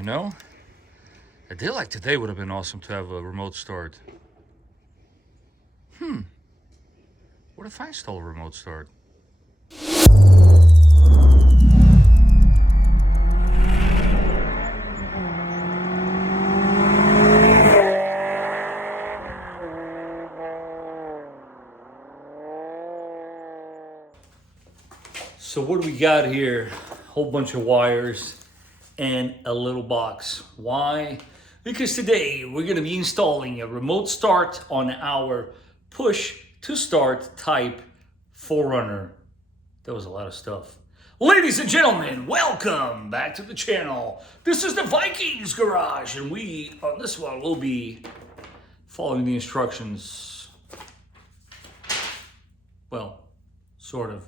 you know? A day like today would have been awesome to have a remote start. What if I install a remote start? So what do we got here? Whole bunch of wires and a little box. Why? Because today we're going to be installing a remote start on our push to start type 4Runner. That was a lot of stuff. Ladies and gentlemen, welcome back to the channel. This is the Vikings garage, and we on this one will be following the instructions. Well, sort of.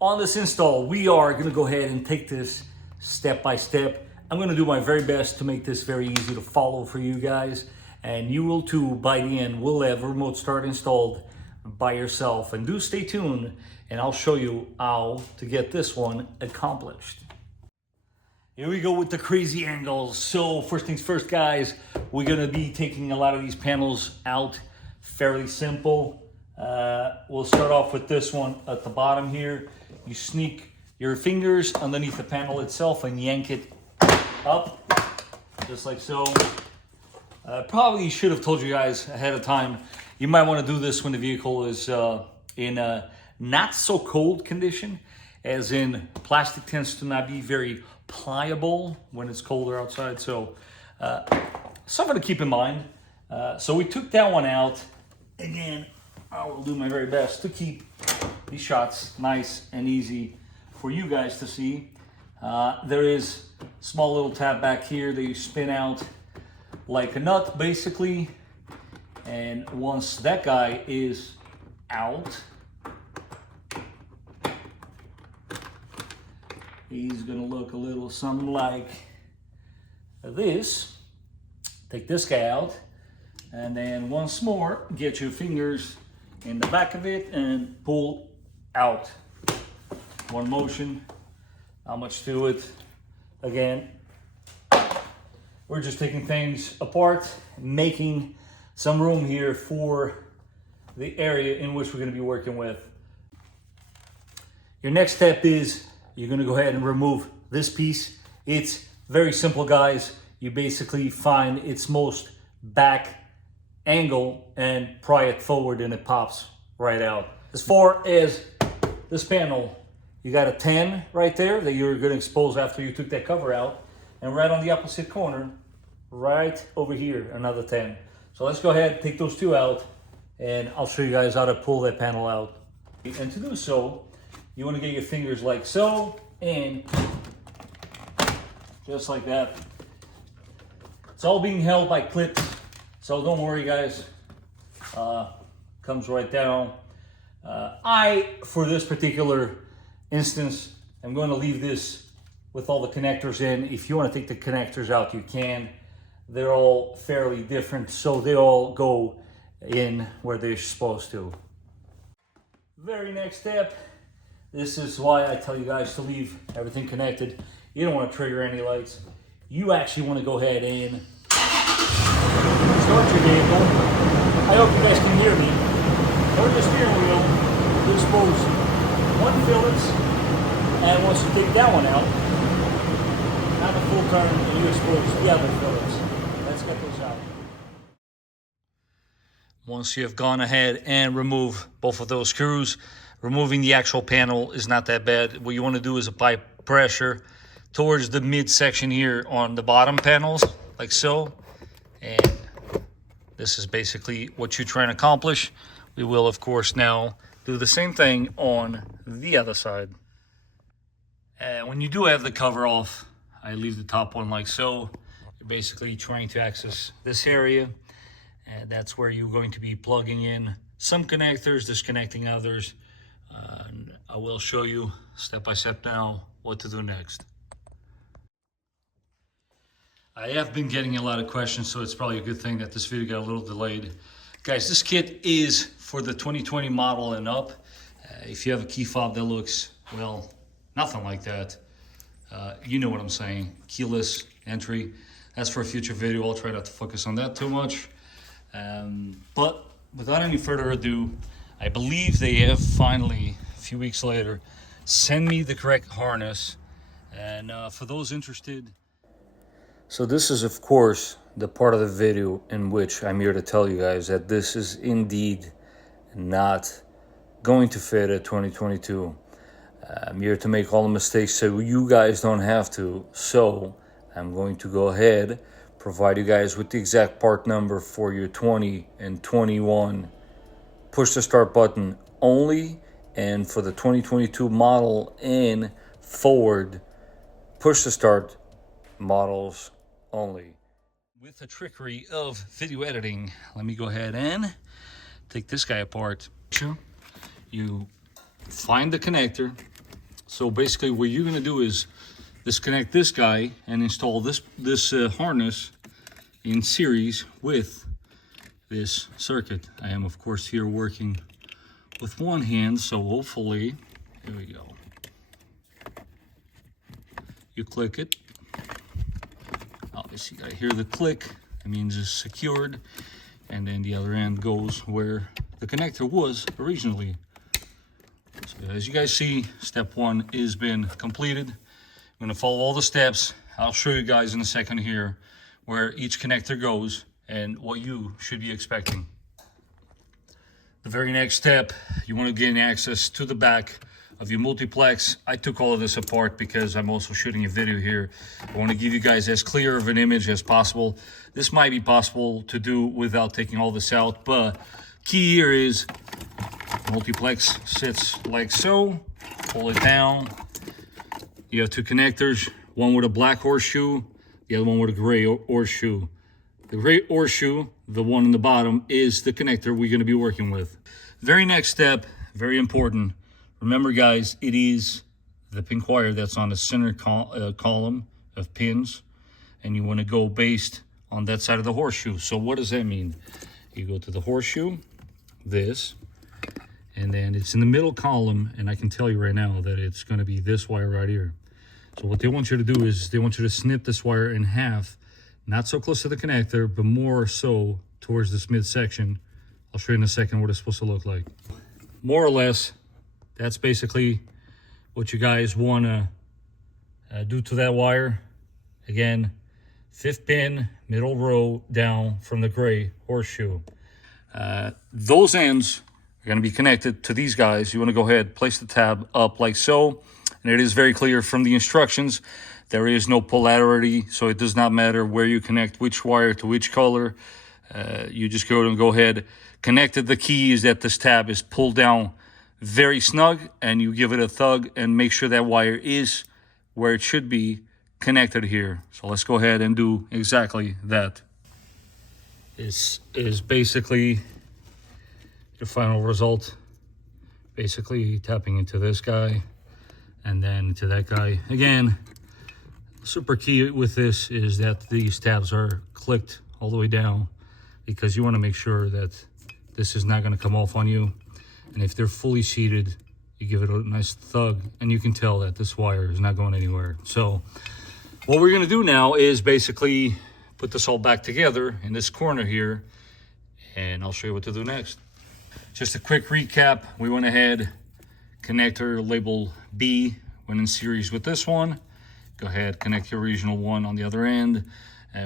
On this install, we are going to go ahead and take this step by step. I'm going to do my very best to make this very easy to follow for you guys. And you will too, by the end, will have a remote start installed by yourself. And do stay tuned, and I'll show you how to get this one accomplished. Here we go with the crazy angles. So first things first, guys, we're going to be taking a lot of these panels out. Fairly simple. We'll start off with this one at the bottom here. You sneak your fingers underneath the panel itself and yank it up, just like so. Probably should have told you guys ahead of time. You might want to do this when the vehicle is in a not so cold condition, as in plastic tends to not be very pliable when it's colder outside. So something to keep in mind. So we took that one out. Again, I will do my very best to keep these shots nice and easy for you guys to see. There is a small little tab back here that you spin out like a nut, basically. And once that guy is out, he's gonna look a little something like this. Take this guy out, and then once more, get your fingers in the back of it and pull out. One motion, not much to it. Again, we're just taking things apart, making some room here for the area in which we're going to be working with. Your next step is you're going to go ahead and remove this piece. It's very simple, guys. You basically find its most back angle and pry it forward, and it pops right out. As far as this panel, you got a 10 right there that you're going to expose after you took that cover out, and right on the opposite corner, right over here, another 10. So let's go ahead, take those two out, and I'll show you guys how to pull that panel out. And to do so, you want to get your fingers like so, and just like that. It's all being held by clips, so don't worry, guys. Comes right down. For this particular instance, I'm going to leave this with all the connectors in. If you want to take the connectors out, you can. They're all fairly different, so they all go in where they're supposed to. Very next step, this is why I tell you guys to leave everything connected. You don't want to trigger any lights. You actually want to go ahead and start your vehicle. I hope you guys can hear me. Turn the steering wheel, you expose one fillet, and once you take that one out, have a full turn and you expose the other fillets. Let's get those out. Once you have gone ahead and remove both of those screws, removing the actual panel is not that bad. What you want to do is apply pressure towards the midsection here on the bottom panels, like so. And this is basically what you're trying to accomplish. We will, of course, now do the same thing on the other side. And when you do have the cover off, I leave the top one like so. You're basically trying to access this area, and that's where you're going to be plugging in some connectors, disconnecting others. And I will show you step by step now what to do next. I have been getting a lot of questions, so it's probably a good thing that this video got a little delayed. Guys, this kit is for the 2020 model and up. If you have a key fob that looks, well, nothing like that, You know what I'm saying, keyless entry. That's for a future video. I'll try not to focus on that too much. But without any further ado, I believe they have finally, a few weeks later, sent me the correct harness. And for those interested, so this is of course the part of the video in which I'm here to tell you guys that this is indeed not going to fit a 2022. I'm here to make all the mistakes so you guys don't have to. So I'm going to go ahead, provide you guys with the exact part number for your 20 and 21 push the start button only, and for the 2022 model and forward push the start models only. With the trickery of video editing, let me go ahead and take this guy apart. You find the connector. So basically what you're going to do is disconnect this guy and install this harness in series with this circuit. I am of course here working with one hand, so hopefully, here we go. You click it. Obviously I hear the click, it means it's secured, and then the other end goes where the connector was originally. So as you guys see, step one has been completed. I'm going to follow all the steps. I'll show you guys in a second here where each connector goes and what you should be expecting. The very next step, you want to gain access to the back of your multiplex. I took all of this apart because I'm also shooting a video here. I want to give you guys as clear of an image as possible. This might be possible to do without taking all this out, but key here is multiplex sits like so. Pull it down. You have two connectors, one with a black horseshoe, the other one with a gray horseshoe. The gray horseshoe, the one in the bottom, is the connector we're going to be working with. Very next step, very important. Remember guys, it is the pink wire that's on the center column of pins, and you want to go based on that side of the horseshoe. So what does that mean? You go to the horseshoe, this, and then it's in the middle column, and I can tell you right now that it's going to be this wire right here. So what they want you to do is they want you to snip this wire in half, not so close to the connector, but more so towards this midsection. I'll show you in a second what it's supposed to look like. More or less, that's basically what you guys want to do to that wire. Again, 5th pin, middle row down from the gray horseshoe. Those ends are going to be connected to these guys. You want to go ahead, place the tab up like so. And it is very clear from the instructions, there is no polarity, so it does not matter where you connect which wire to which color. You just go ahead, connected. The key is that this tab is pulled down very snug, and you give it a tug and make sure that wire is where it should be connected here. So let's go ahead and do exactly that. This is basically the final result. Basically tapping into this guy and then to that guy. Again, super key with this is that these tabs are clicked all the way down, because you want to make sure that this is not going to come off on you. And if they're fully seated, you give it a nice thug, and you can tell that this wire is not going anywhere. So what we're going to do now is basically put this all back together in this corner here, and I'll show you what to do next. Just a quick recap. We went ahead, connector label B went in series with this one. Go ahead, connect your original one on the other end.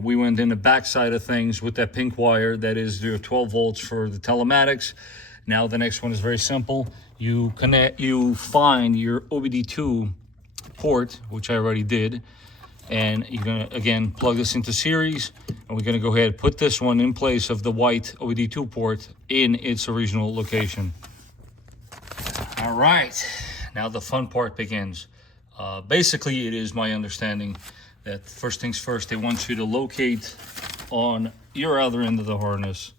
We went in the back side of things with that pink wire. That is your 12 volts for the telematics. Now the next one is very simple. You find your OBD2 port, which I already did, and you're gonna again plug this into series, and we're gonna go ahead and put this one in place of the white OBD2 port in its original location. All right, now the fun part begins. Basically, it is my understanding that first things first, they want you to locate on your other end of the harness.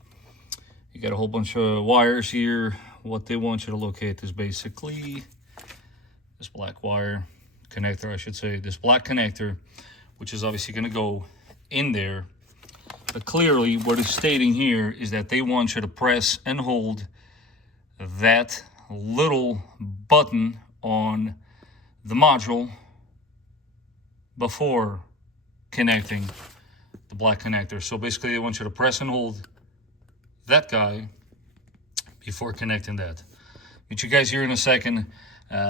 You got a whole bunch of wires here. What they want you to locate is basically this black wire connector, I should say, this black connector, which is obviously going to go in there. But clearly what it's stating here is that they want you to press and hold that little button on the module before connecting the black connector. So basically they want you to press and hold that guy before connecting that. Meet you guys here in a second.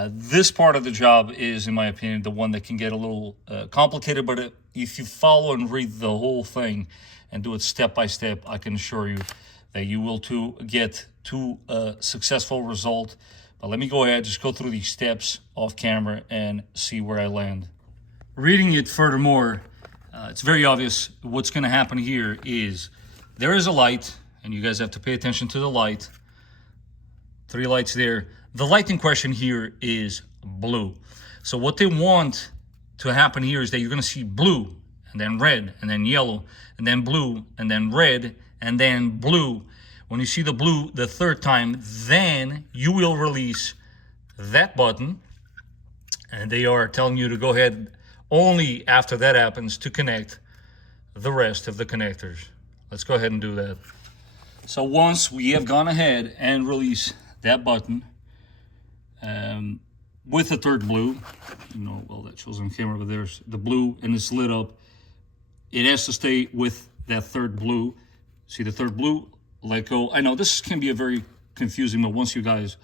This part of the job is, in my opinion, the one that can get a little complicated, but if you follow and read the whole thing and do it step by step, I can assure you that you will get to a successful result. But let me go ahead, just go through these steps off camera and see where I land. Reading it furthermore, it's very obvious what's going to happen here is there is a light, and you guys have to pay attention to the light. 3 lights there. The light in question here is blue. So what they want to happen here is that you're going to see blue, and then red, and then yellow, and then blue, and then red, and then blue. When you see the blue the 3rd time, then you will release that button, and they are telling you to go ahead only after that happens to connect the rest of the connectors. Let's go ahead and do that. So once we have gone ahead and released that button with the 3rd blue, well, that shows on camera, but there's the blue and it's lit up. It has to stay with that 3rd blue. See the 3rd blue, let go. I know this can be a very confusing, but once you guys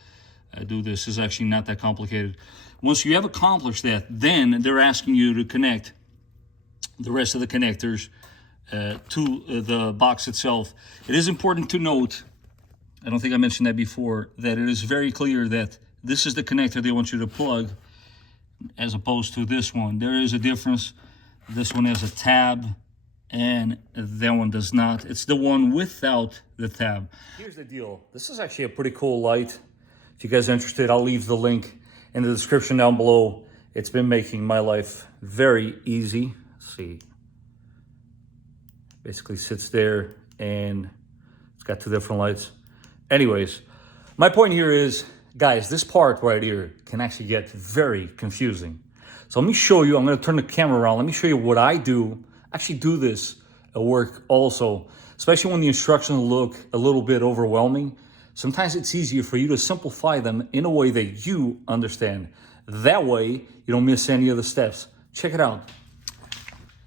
do this, it's actually not that complicated. Once you have accomplished that, then they're asking you to connect the rest of the connectors to the box itself. It is important to note, I don't think I mentioned that before, that it is very clear that this is the connector they want you to plug as opposed to this one. There is a difference. This one has a tab and that one does not. It's the one without the tab. Here's the deal. This is actually a pretty cool light. If you guys are interested, I'll leave the link in the description down below. It's been making my life very easy. Let's see. Basically sits there and it's got 2 different lights. Anyways, my point here is, guys, this part right here can actually get very confusing. So let me show you, I'm going to turn the camera around. Let me show you what I do. I actually do this at work also, especially when the instructions look a little bit overwhelming. Sometimes it's easier for you to simplify them in a way that you understand. That way, you don't miss any of the steps. Check it out.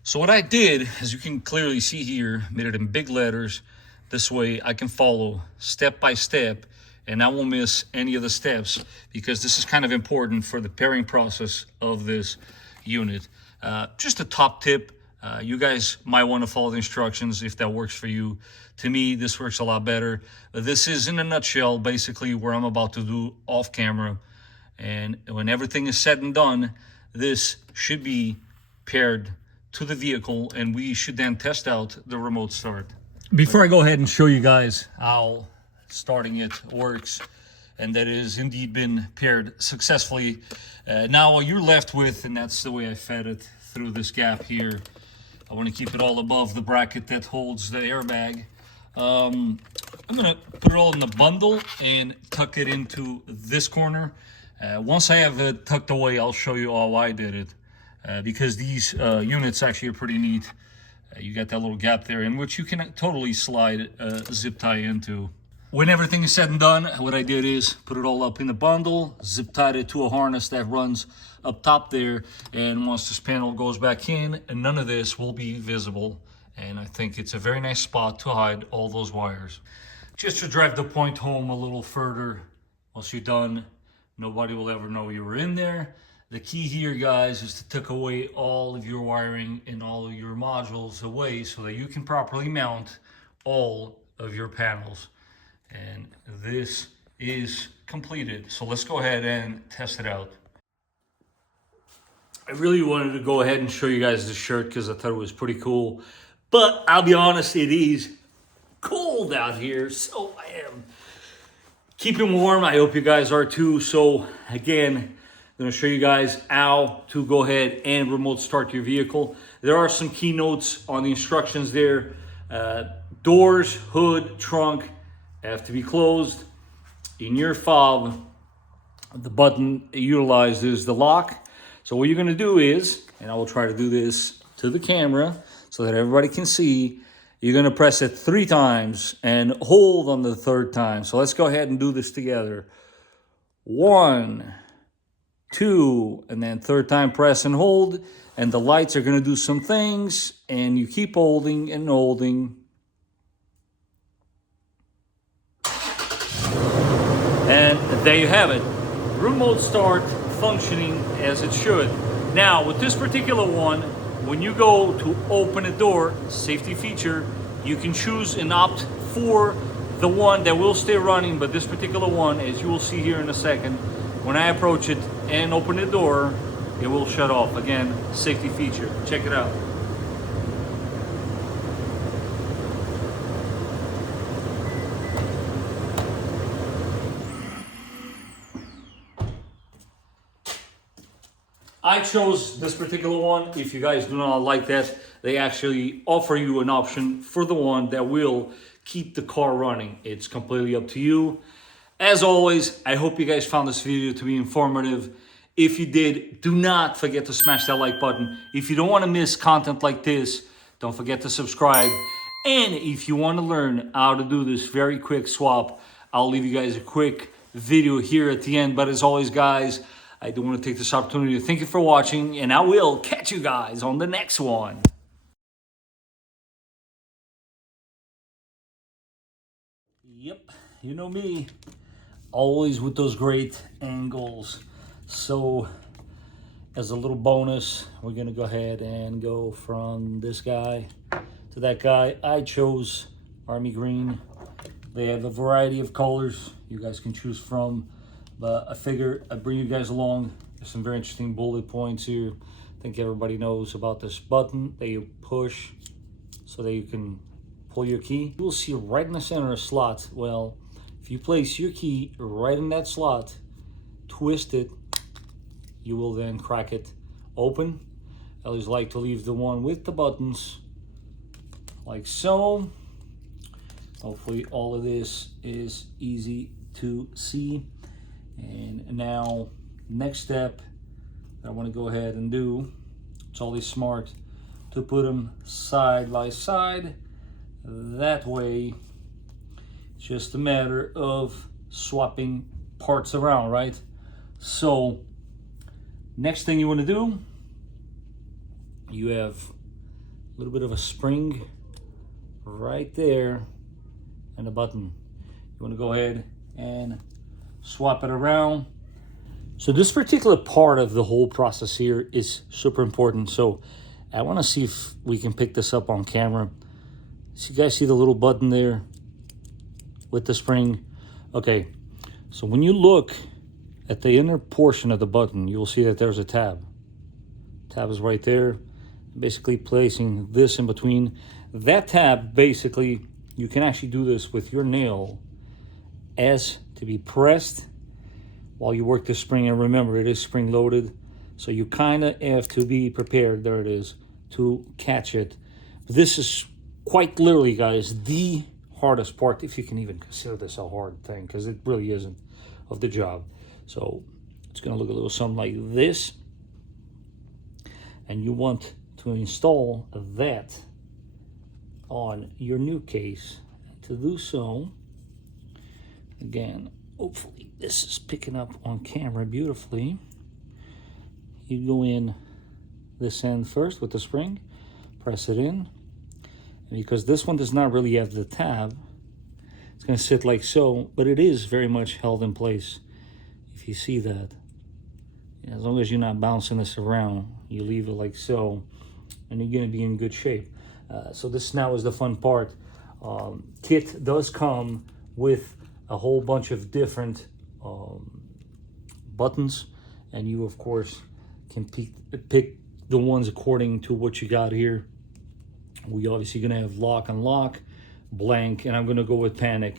So what I did, as you can clearly see here, made it in big letters. This way I can follow step by step and I won't miss any of the steps because this is kind of important for the pairing process of this unit. Just a top tip, you guys might want to follow the instructions if that works for you. To me, this works a lot better. This is, in a nutshell, basically where I'm about to do off camera. And when everything is said and done, this should be paired to the vehicle and we should then test out the remote start. Before I go ahead and show you guys how starting it works, and that is indeed been paired successfully, now what you're left with, and that's the way I fed it through this gap here. I want to keep it all above the bracket that holds the airbag. I'm going to put it all in the bundle and tuck it into this corner. Once I have it tucked away, I'll show you how I did it, because these units actually are pretty neat. You got that little gap there in which you can totally slide a zip tie into. When everything is said and done, what I did is put it all up in the bundle, zip tied it to a harness that runs up top there, and once this panel goes back in, and none of this will be visible. And I think it's a very nice spot to hide all those wires. Just to drive the point home a little further, once you're done, nobody will ever know you were in there. The key here, guys, is to tuck away all of your wiring and all of your modules away so that you can properly mount all of your panels. And this is completed. So let's go ahead and test it out. I really wanted to go ahead and show you guys this shirt because I thought it was pretty cool. But I'll be honest, it is cold out here, so I am keeping warm. I hope you guys are too. So again, I'm going to show you guys how to go ahead and remote start your vehicle. There are some keynotes on the instructions there. Doors, hood, trunk have to be closed. In your fob, the button utilized is the lock. So what you're going to do is, and I will try to do this to the camera so that everybody can see, you're going to press it 3 times and hold on the 3rd time. So let's go ahead and do this together. 1, 2, and then third time press and hold, and the lights are going to do some things, and you keep holding and holding. And there you have it. Remote start functioning as it should. Now, with this particular one, when you go to open a door, safety feature, you can choose and opt for the one that will stay running, but this particular one, as you will see here in a second, when I approach it and open the door, it will shut off. Again, safety feature. Check it out. I chose this particular one. If you guys do not like that, they actually offer you an option for the one that will keep the car running. It's completely up to you. As always, I hope you guys found this video to be informative. If you did, do not forget to smash that like button. If you don't want to miss content like this, don't forget to subscribe. And if you want to learn how to do this very quick swap, I'll leave you guys a quick video here at the end. But as always, guys, I do want to take this opportunity to thank you for watching, and I will catch you guys on the next one. Yep, you know me, always with those great angles. So as a little bonus, we're gonna go ahead and go from this guy to that guy. I chose Army Green. They have a variety of colors you guys can choose from, but I figure I'd bring you guys along. There's some very interesting bullet points here. I think everybody knows about this button that you push so that you can pull your key. You will see right in the center a slot. Well, if you place your key right in that slot, twist it, you will then crack it open. I always like to leave the one with the buttons like so. Hopefully all of this is easy to see. And now, next step that I want to go ahead and do, it's always smart to put them side by side. That way, it's just a matter of swapping parts around, right? So, next thing you want to do, you have a little bit of a spring right there and a button. You want to go ahead and swap it around. So this particular part of the whole process here is super important. So I want to see if we can pick this up on camera. So you guys see the little button there with the spring? Okay, so when you look at the inner portion of the button, you will see that there's a tab. Tab is right there. Basically placing this in between. That tab, basically, you can actually do this with your nail as to be pressed while you work the spring. And remember, it is spring loaded, so you kind of have to be prepared, there it is, to catch it. This is quite literally, guys, the hardest part, if you can even consider this a hard thing, because it really isn't, of the job. So it's going to look a little something like this, and you want to install that on your new case. To do so, again, hopefully this is picking up on camera beautifully. You go in this end first with the spring, press it in, and because this one does not really have the tab, it's going to sit like so, but it is very much held in place. If you see that, as long as you're not bouncing this around, you leave it like so, and you're going to be in good shape. So this now is the fun part. Kit does come with a whole bunch of different buttons, and you of course can pick the ones according to what you got here. We obviously gonna have lock, unlock, blank, and I'm gonna go with panic.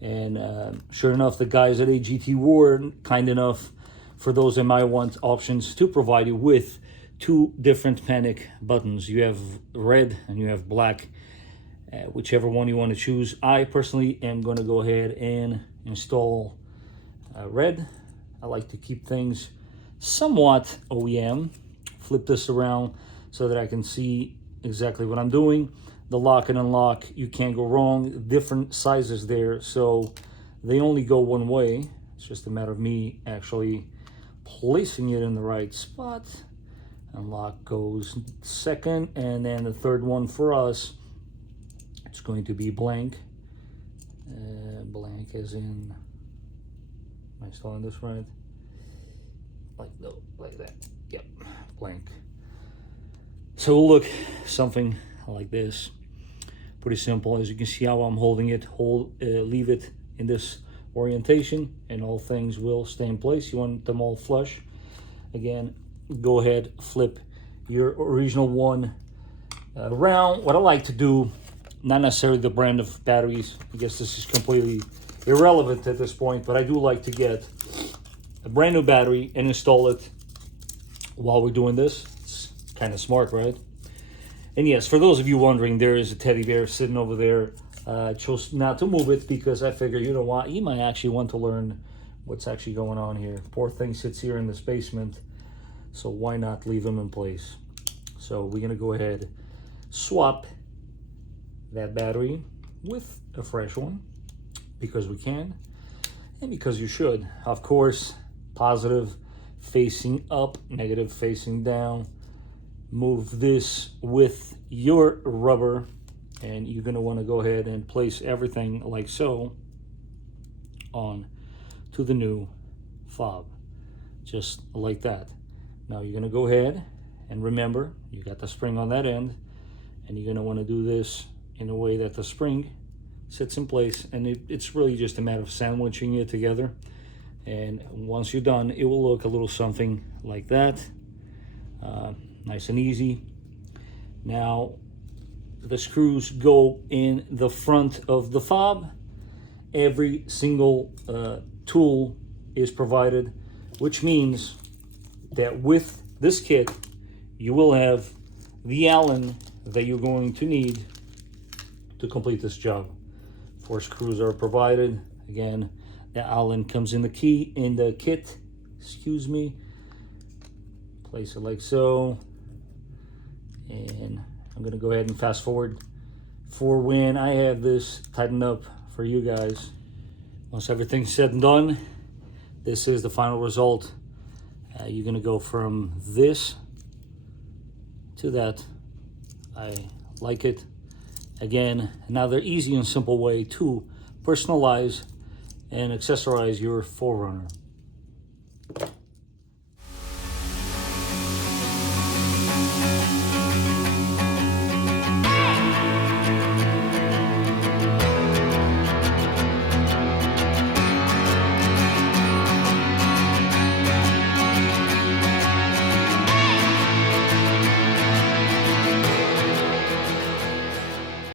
And sure enough, the guys at AGT were kind enough, for those that might want options, to provide you with two different panic buttons. You have red and you have black. Whichever one you want to choose. I personally am going to go ahead and install red. I like to keep things somewhat OEM. Flip this around so that I can see exactly what I'm doing. The lock and unlock, you can't go wrong. Different sizes there, so they only go one way. It's just a matter of me actually placing it in the right spot. And lock goes second, and then the third one for us, it's going to be blank. Blank as in, am I still on this right? Like that. Yep, blank. So look, something like this. Pretty simple. As you can see how I'm holding it. Leave it in this orientation, and all things will stay in place. You want them all flush. Again, go ahead, flip your original one around. What I like to do, not necessarily the brand of batteries, I guess this is completely irrelevant at this point, but I do like to get a brand new battery and install it while we're doing this. It's kind of smart, right? And yes, for those of you wondering, there is a teddy bear sitting over there. I chose not to move it because I figure, you know what, he might actually want to learn what's actually going on here. Poor thing sits here in this basement, so why not leave him in place? So we're gonna go ahead, swap that battery with a fresh one, because we can, and because you should. Of course, positive facing up, negative facing down. Move this with your rubber, and you're gonna wanna go ahead and place everything like so on to the new fob, just like that. Now you're gonna go ahead and remember, you got the spring on that end, and you're gonna wanna do this in a way that the spring sits in place, and it's really just a matter of sandwiching it together. And once you're done, it will look a little something like that. Nice and easy. Now, the screws go in the front of the fob. Every single tool is provided, which means that with this kit, you will have the Allen that you're going to need to complete this job. 4 screws are provided. Again, the Allen comes in the kit, excuse me. Place it like so. And I'm gonna go ahead and fast forward for when I have this tightened up for you guys. Once everything's said and done, this is the final result. You're gonna go from this to that. I like it. Again, another easy and simple way to personalize and accessorize your 4Runner.